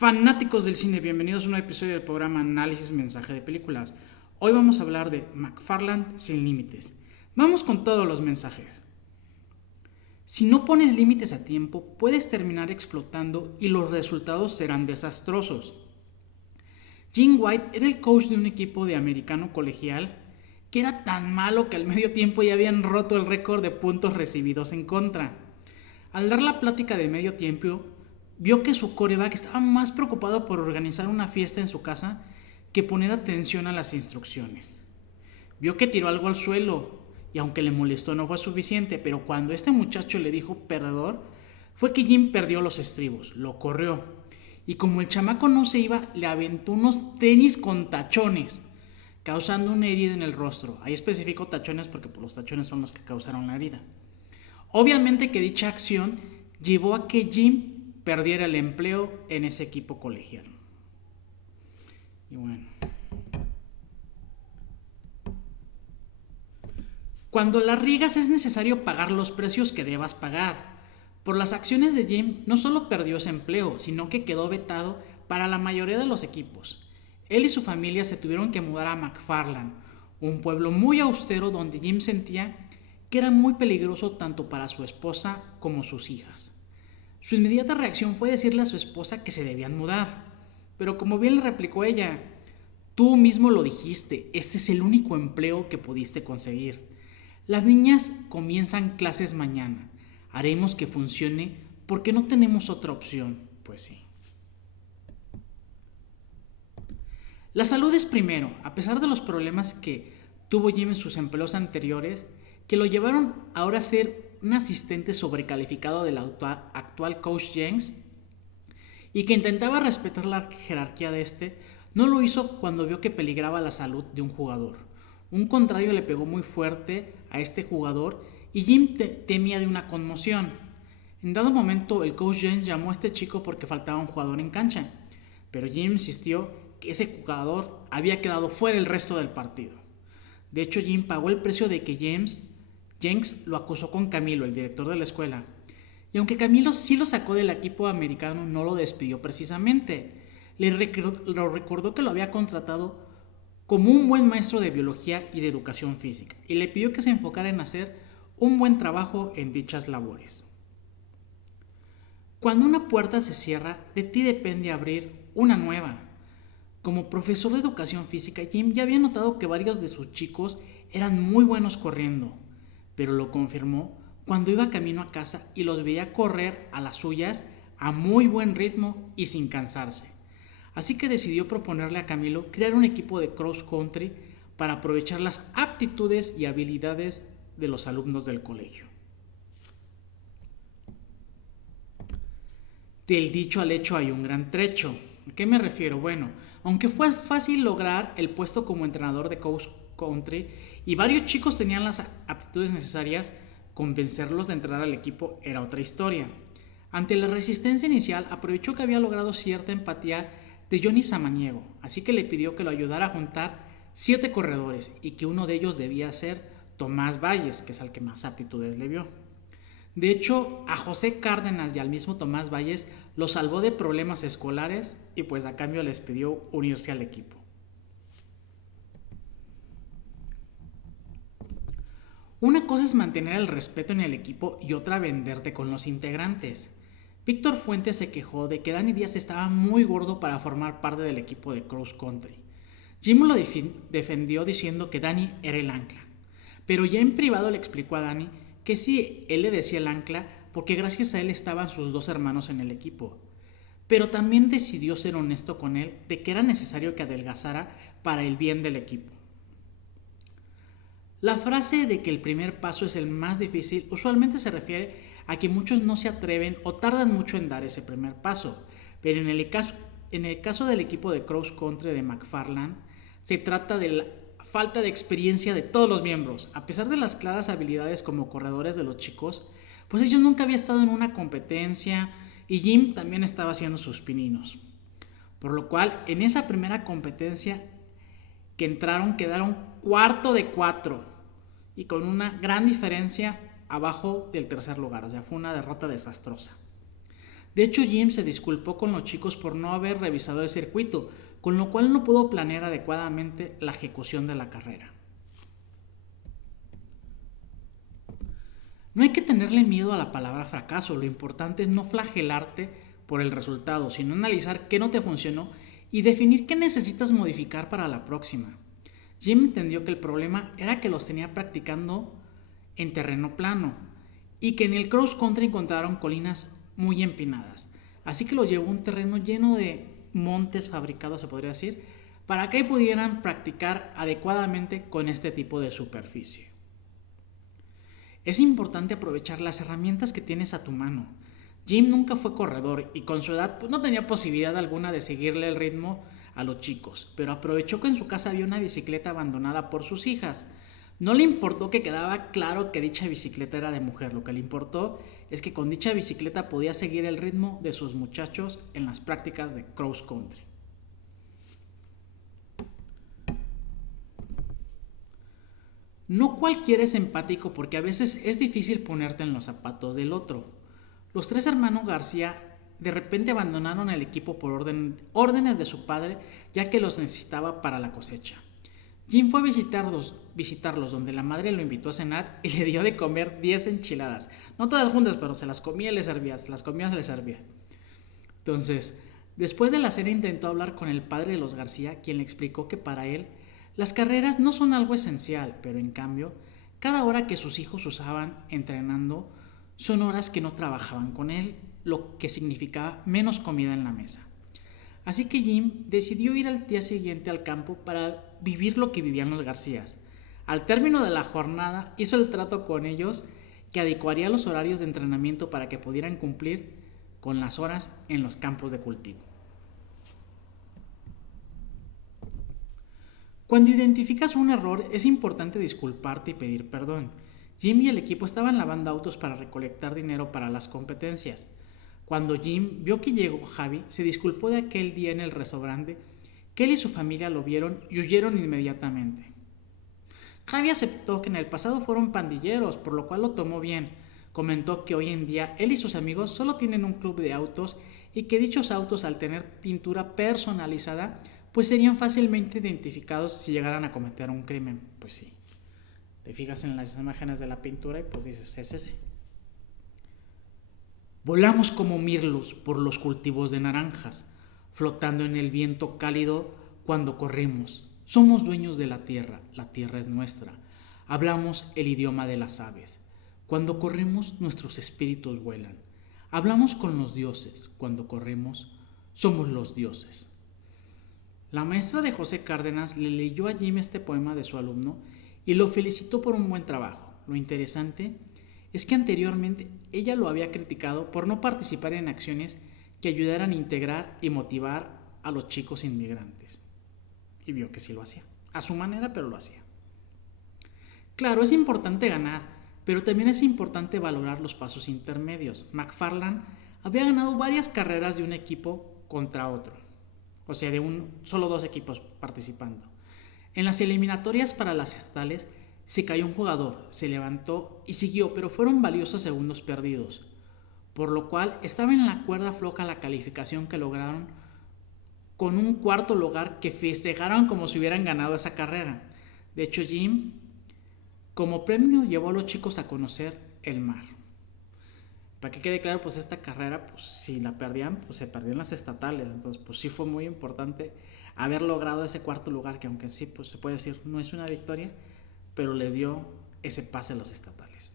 Fanáticos del cine, bienvenidos a un nuevo episodio del programa Análisis Mensaje de Películas. Hoy vamos a hablar de McFarlane sin límites. Vamos con todos los mensajes. Si no pones límites a tiempo, puedes terminar explotando y los resultados serán desastrosos. Jim White era el coach de un equipo de americano colegial que era tan malo que al medio tiempo ya habían roto el récord de puntos recibidos en contra. Al dar la plática de medio tiempo, vio que su quarterback estaba más preocupado por organizar una fiesta en su casa que poner atención a las instrucciones. Vio que tiró algo al suelo y aunque le molestó no fue suficiente, pero cuando este muchacho le dijo perdedor, fue que Jim perdió los estribos, lo corrió y como el chamaco no se iba, le aventó unos tenis con tachones, causando una herida en el rostro. Ahí especifico tachones porque los tachones son los que causaron la herida. Obviamente que dicha acción llevó a que Jim perdiera el empleo en ese equipo colegial. Y bueno. Cuando la riegas es necesario pagar los precios que debas pagar. Por las acciones de Jim no solo perdió ese empleo, sino que quedó vetado para la mayoría de los equipos. Él y su familia se tuvieron que mudar a McFarlane, un pueblo muy austero donde Jim sentía que era muy peligroso tanto para su esposa como sus hijas. Su inmediata reacción fue decirle a su esposa que se debían mudar, pero como bien le replicó ella, tú mismo lo dijiste, este es el único empleo que pudiste conseguir. Las niñas comienzan clases mañana, haremos que funcione porque no tenemos otra opción, pues sí. La salud es primero, a pesar de los problemas que tuvo Jim en sus empleos anteriores, que lo llevaron ahora a ser un asistente sobrecalificado del actual coach Jenks y que intentaba respetar la jerarquía de este, no lo hizo cuando vio que peligraba la salud de un jugador. Un contrario le pegó muy fuerte a este jugador y Jim temía de una conmoción. En dado momento el coach Jenks llamó a este chico porque faltaba un jugador en cancha, pero Jim insistió que ese jugador había quedado fuera el resto del partido. De hecho, Jim pagó el precio de que Jenks lo acusó con Camilo, el director de la escuela. Y aunque Camilo sí lo sacó del equipo americano, no lo despidió precisamente. Lo recordó que lo había contratado como un buen maestro de biología y de educación física y le pidió que se enfocara en hacer un buen trabajo en dichas labores. Cuando una puerta se cierra, de ti depende abrir una nueva. Como profesor de educación física, Jim ya había notado que varios de sus chicos eran muy buenos corriendo, pero lo confirmó cuando iba camino a casa y los veía correr a las suyas a muy buen ritmo y sin cansarse. Así que decidió proponerle a Camilo crear un equipo de cross country para aprovechar las aptitudes y habilidades de los alumnos del colegio. Del dicho al hecho hay un gran trecho. ¿A qué me refiero? Bueno, aunque fue fácil lograr el puesto como entrenador de cross country y varios chicos tenían las aptitudes necesarias, convencerlos de entrar al equipo era otra historia. Ante la resistencia inicial, aprovechó que había logrado cierta empatía de Johnny Samaniego, así que le pidió que lo ayudara a juntar 7 corredores y que uno de ellos debía ser Tomás Valles, que es al que más aptitudes le vio. De hecho, a José Cárdenas y al mismo Tomás Valles los salvó de problemas escolares y pues a cambio les pidió unirse al equipo. Una cosa es mantener el respeto en el equipo y otra venderte con los integrantes. Víctor Fuentes se quejó de que Dani Díaz estaba muy gordo para formar parte del equipo de cross country. Jim lo defendió diciendo que Dani era el ancla, pero ya en privado le explicó a Dani que sí, él le decía el ancla porque gracias a él estaban sus 2 hermanos en el equipo, pero también decidió ser honesto con él de que era necesario que adelgazara para el bien del equipo. La frase de que el primer paso es el más difícil usualmente se refiere a que muchos no se atreven o tardan mucho en dar ese primer paso, pero en el caso del equipo de cross country de McFarlane se trata de la falta de experiencia de todos los miembros. A pesar de las claras habilidades como corredores de los chicos, pues ellos nunca habían estado en una competencia y Jim también estaba haciendo sus pininos. Por lo cual, en esa primera competencia que entraron quedaron cuarto de 4 y con una gran diferencia abajo del tercer lugar. O sea, fue una derrota desastrosa. De hecho, Jim se disculpó con los chicos por no haber revisado el circuito, con lo cual no pudo planear adecuadamente la ejecución de la carrera. No hay que tenerle miedo a la palabra fracaso, lo importante es no flagelarte por el resultado, sino analizar qué no te funcionó y definir qué necesitas modificar para la próxima. Jim entendió que el problema era que los tenía practicando en terreno plano y que en el cross country encontraron colinas muy empinadas, así que los llevó a un terreno lleno de montes fabricados, se podría decir, para que pudieran practicar adecuadamente con este tipo de superficie. Es importante aprovechar las herramientas que tienes a tu mano. Jim nunca fue corredor y con su edad pues, no tenía posibilidad alguna de seguirle el ritmo a los chicos, pero aprovechó que en su casa había una bicicleta abandonada por sus hijas. No le importó que quedaba claro que dicha bicicleta era de mujer, lo que le importó es que con dicha bicicleta podía seguir el ritmo de sus muchachos en las prácticas de cross country. No cualquiera es empático porque a veces es difícil ponerte en los zapatos del otro. Los tres hermanos García de repente abandonaron el equipo por órdenes de su padre, ya que los necesitaba para la cosecha. Jim fue a visitarlos donde la madre lo invitó a cenar y le dio de comer 10 enchiladas. No todas juntas, pero se las comía y le servía, se las comía y se les servía. Entonces, después de la cena intentó hablar con el padre de los García, quien le explicó que para él las carreras no son algo esencial, pero en cambio, cada hora que sus hijos usaban entrenando son horas que no trabajaban con él, lo que significaba menos comida en la mesa. Así que Jim decidió ir al día siguiente al campo para vivir lo que vivían los Garcías. Al término de la jornada hizo el trato con ellos que adecuaría los horarios de entrenamiento para que pudieran cumplir con las horas en los campos de cultivo. Cuando identificas un error es importante disculparte y pedir perdón. Jim y el equipo estaban lavando autos para recolectar dinero para las competencias. Cuando Jim vio que llegó Javi, se disculpó de aquel día en el restaurante, que él y su familia lo vieron y huyeron inmediatamente. Javi aceptó que en el pasado fueron pandilleros, por lo cual lo tomó bien. Comentó que hoy en día él y sus amigos solo tienen un club de autos y que dichos autos, al tener pintura personalizada, pues serían fácilmente identificados si llegaran a cometer un crimen. Pues sí, te fijas en las imágenes de la pintura y pues dices, es ese. Volamos como mirlos por los cultivos de naranjas, flotando en el viento cálido cuando corrimos. Somos dueños de la tierra es nuestra. Hablamos el idioma de las aves. Cuando corremos, nuestros espíritus vuelan. Hablamos con los dioses. Cuando corremos, somos los dioses. La maestra de José Cárdenas le leyó a Jim este poema de su alumno y lo felicitó por un buen trabajo. Lo interesante es que anteriormente ella lo había criticado por no participar en acciones que ayudaran a integrar y motivar a los chicos inmigrantes. Y vio que sí lo hacía, a su manera, pero lo hacía. Claro, es importante ganar, pero también es importante valorar los pasos intermedios. McFarland había ganado varias carreras de un equipo contra otro. O sea, de solo 2 equipos participando. En las eliminatorias para las estatales se cayó un jugador, se levantó y siguió, pero fueron valiosos segundos perdidos, por lo cual estaba en la cuerda floja la calificación que lograron con un cuarto lugar que festejaron como si hubieran ganado esa carrera. De hecho, Jim, como premio, llevó a los chicos a conocer el mar. Para que quede claro, pues esta carrera, pues si la perdían, pues se perdían las estatales. Entonces, pues sí fue muy importante haber logrado ese cuarto lugar, que aunque sí, pues se puede decir, no es una victoria, pero les dio ese pase a los estatales.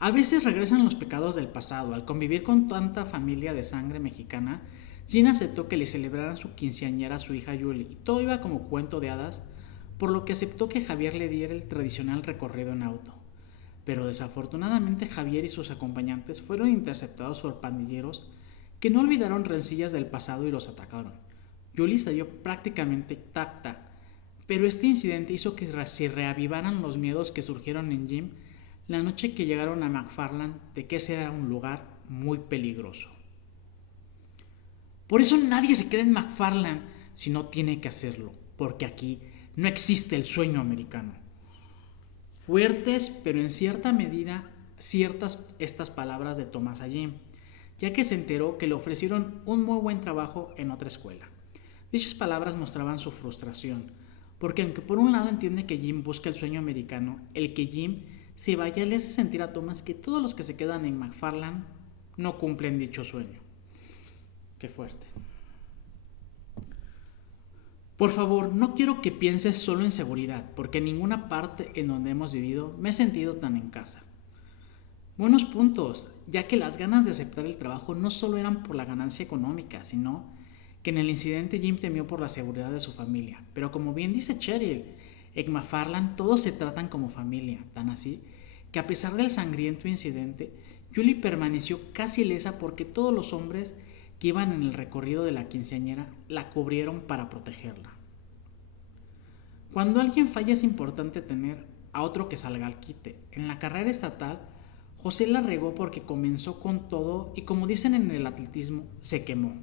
A veces regresan los pecados del pasado. Al convivir con tanta familia de sangre mexicana, Jim aceptó que le celebraran su quinceañera a su hija Julie, y todo iba como cuento de hadas, por lo que aceptó que Javier le diera el tradicional recorrido en auto. Pero desafortunadamente Javier y sus acompañantes fueron interceptados por pandilleros que no olvidaron rencillas del pasado y los atacaron. Julie salió prácticamente intacta, pero este incidente hizo que se reavivaran los miedos que surgieron en Jim la noche que llegaron a McFarland de que ese era un lugar muy peligroso. Por eso nadie se queda en McFarland si no tiene que hacerlo, porque aquí no existe el sueño americano. Fuertes, pero en cierta medida ciertas estas palabras de Thomas a Jim, ya que se enteró que le ofrecieron un muy buen trabajo en otra escuela. Dichas palabras mostraban su frustración, porque aunque por un lado entiende que Jim busca el sueño americano, el que Jim se vaya le hace sentir a Thomas que todos los que se quedan en McFarland no cumplen dicho sueño. Qué fuerte. Por favor, no quiero que pienses solo en seguridad, porque en ninguna parte en donde hemos vivido me he sentido tan en casa. Buenos puntos, ya que las ganas de aceptar el trabajo no solo eran por la ganancia económica, sino que en el incidente Jim temió por la seguridad de su familia. Pero como bien dice Cheryl, en McFarland todos se tratan como familia, tan así que a pesar del sangriento incidente, Julie permaneció casi ilesa porque todos los hombres que iban en el recorrido de la quinceañera la cubrieron para protegerla. Cuando alguien falla es importante tener a otro que salga al quite. En la carrera estatal, José la regó porque comenzó con todo y, como dicen en el atletismo, se quemó.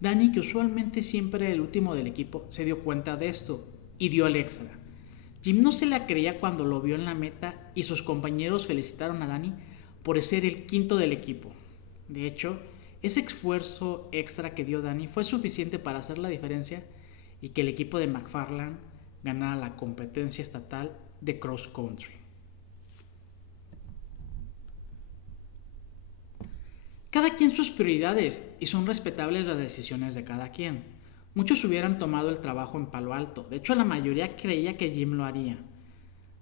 Danny, que usualmente siempre era el último del equipo, se dio cuenta de esto y dio el extra. Jim no se la creía cuando lo vio en la meta y sus compañeros felicitaron a Danny por ser el quinto del equipo. De hecho, ese esfuerzo extra que dio Danny fue suficiente para hacer la diferencia y que el equipo de McFarland ganara la competencia estatal de cross country. Cada quien sus prioridades y son respetables las decisiones de cada quien. Muchos hubieran tomado el trabajo en Palo Alto, de hecho la mayoría creía que Jim lo haría.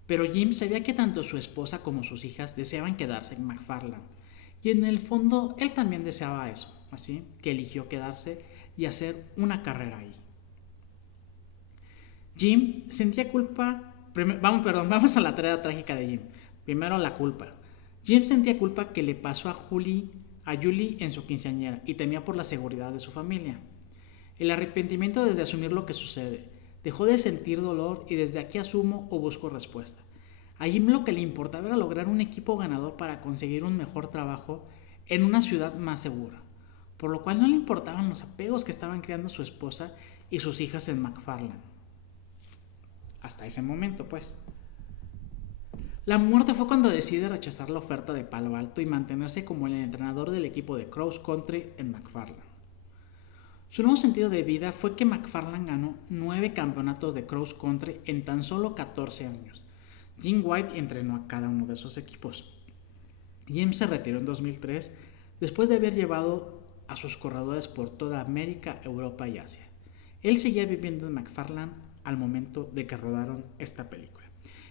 Pero Jim sabía que tanto su esposa como sus hijas deseaban quedarse en McFarland, y en el fondo él también deseaba eso, así que eligió quedarse y hacer una carrera ahí. Jim sentía culpa, vamos a la tarea trágica de Jim. Primero la culpa. Jim sentía culpa que le pasó a Julie en su quinceañera y temía por la seguridad de su familia. El arrepentimiento desde asumir lo que sucede. Dejó de sentir dolor y desde aquí asumo o busco respuesta. A Jim lo que le importaba era lograr un equipo ganador para conseguir un mejor trabajo en una ciudad más segura, por lo cual no le importaban los apegos que estaban creando su esposa y sus hijas en McFarland. Hasta ese momento, pues. La muerte fue cuando decide rechazar la oferta de Palo Alto y mantenerse como el entrenador del equipo de cross country en McFarland. Su nuevo sentido de vida fue que McFarland ganó 9 campeonatos de cross country en tan solo 14 años. Jim White entrenó a cada uno de esos equipos. Jim se retiró en 2003 después de haber llevado a sus corredores por toda América, Europa y Asia. Él seguía viviendo en McFarland al momento de que rodaron esta película.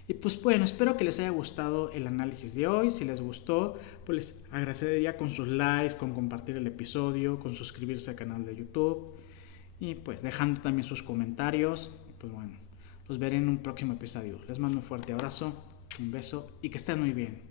Y pues bueno, espero que les haya gustado el análisis de hoy. Si les gustó, pues les agradecería con sus likes, con compartir el episodio, con suscribirse al canal de YouTube y pues dejando también sus comentarios. Pues bueno, los veré en un próximo episodio. Les mando un fuerte abrazo, un beso y que estén muy bien.